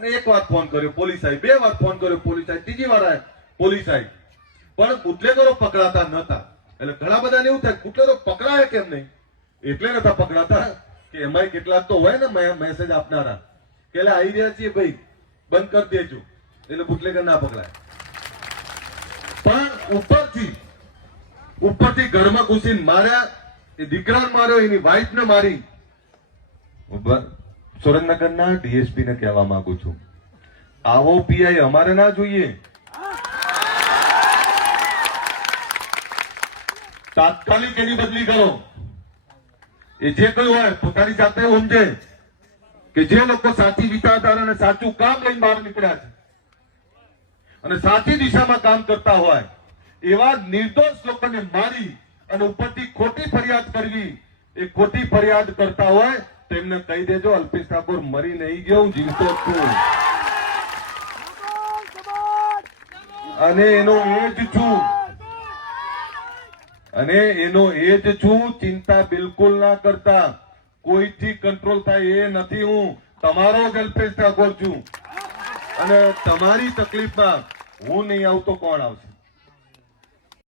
અને એક વાર ફોન કર્યો, પોલીસ આવી બે વાર ફોન કર્યો, પોલીસ આવી ત્રીજી વાર પોલીસ આવી પણ બુટલેગરો પકડાતા નતા. એટલે ઘણા બધાને એવું થાય, બુટલેગરો પકડાય કેમ નહીં? એટલે નતા પકડાતા કે એમાંય કેટલાક તો હોય ને મેસેજ આપનારા. કે એટલે આવી રહ્યા છીએ ભાઈ, બંધ કરી દેજો. એટલે બુટલેગર ના પકડાય. પણ ઉપરથી ઉપરથી ઘરમાં ઘૂસીને માર્યા, એ દીકરાને માર્યો, એની વાઈફ ને મારી. સુરેન્દ્રનગરના ડીએસપી ને કહેવા માંગુ છું. આવો પીઆઈ અમારે ના જોઈએ. તાત્કાલિક એની બદલી કરો. એ જે કયું હોય પોતાની જાતે સમજે કે જે લોકો સાચી વિચારધારા અને સાચું કામ લઈને બહાર નીકળ્યા છે અને સાચી દિશામાં કામ કરતા હોય, એવા નિર્દોષ લોકોને મારી અને ઉપરથી ખોટી ફરિયાદ કરવી એ ખોટી ફરિયાદ કરતા હોય તેમને કહી દેજો, અલ્પેશ ઠાકોર મરી નહીં ગયો, હું જીવતો છું. અને એનો એ જ છું. અને એનો એ છું, ચિંતા બિલકુલ ના કરતા. કોઈથી કંટ્રોલ થાય એ નથી હું. તમારો અલ્પેશ ઠાકોર છું. અને તમારી તકલીફમાં હું નહીં આવતો, કોણ આવશે?